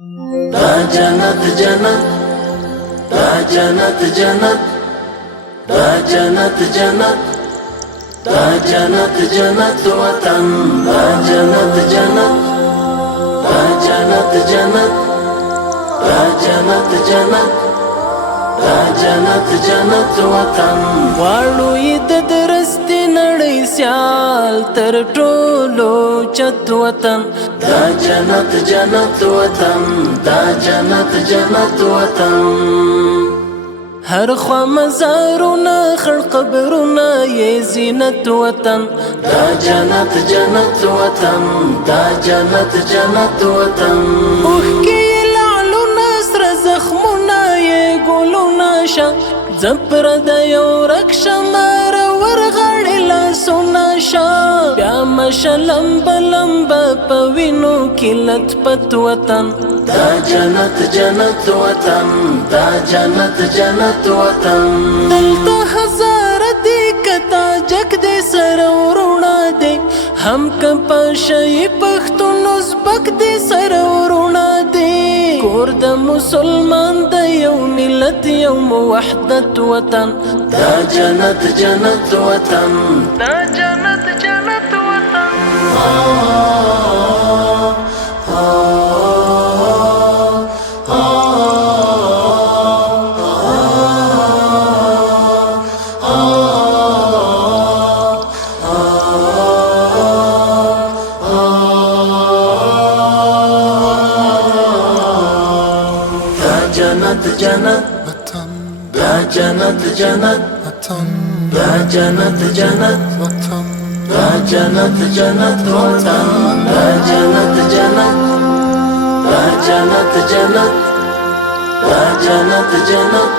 دا جنت جنت، دا جنت جنت، دا جنت جنت، دا جنت جنت وطن، دا جنت جنت، دا جنت جنت، دا جنت جنت، دا جنت جنت وطن. غواړو یې د درستې نړۍ سیال تر ټولو چت وطن، دا جنت جنت وطن، دا جنت جنت وطن. هر خوا مزارونه خړ قبرونه یې زینت وطن، دا جنت جنت وطن، دا جنت جنت وطن. اوښکې یې لعلونه سره زخمونه یې ګلونه شه، زپر د یو رک شمار ورغړې لاسونه شه. بیا مشه لمبه لمبه په وینو کې لطپت وطن، دا جنت جنت وطن، دا جنت جنت وطن. دلته هزاره دی کتا جک دی سره ورونه دی، هم که پاشی پښتون ازبک دی سره ورونه دی. کور د مسلمان د یو ملت یو موحدت وطن، دا جنت جنت وطن، دا جنت جنت وطن. جنت جنت وطن، دا جنت جنت وطن، دا جنت جنت وطن، دا جنت جنت وطن، دا جنت جنت، دا جنت جنت، دا جنت جنت،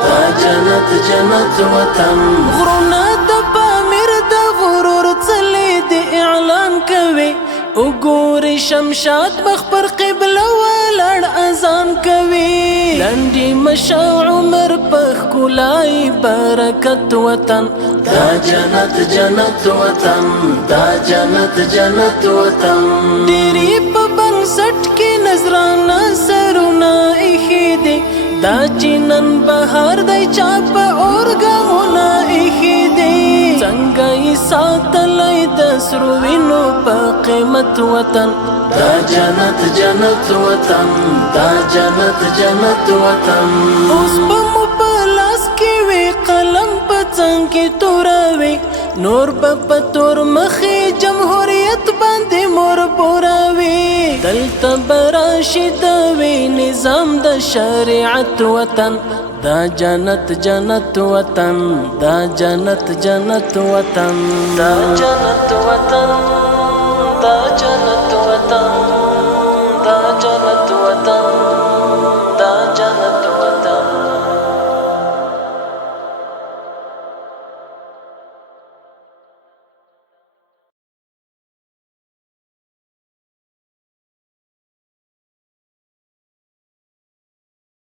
دا جنت جنت وطن. غرونه د پامیر د غرور څلې د اعلان کوي، وګوري شمشاد مخ پر قبله ولاړ اذان کوي. لنډي مشه عمر په ښکلای برکت وطن، دا جنت جنت وطن، دا جنت جنت وطن. ډېرې په بنسټ کې نظرانه سرونه ایښي دي، دا چې نن بهار دی چا په اور ګامونه ایښي دي. څنګه یې ساتلی د سرو وینو په قیمت وطن، دا جنت جنت وطن، دا جنت جنت وطن. اوس به مو په لاس کې وي قلم په څنګ کې توروي، نور به په تور مخې جمهوریت باندې مور بوروي. دلته به راشي د وي نظام د شریعت وطن، دا جنت جنت وطن، دا جنت جنت وطن، دا جنت وطن، دا جنت وطن، دا جنت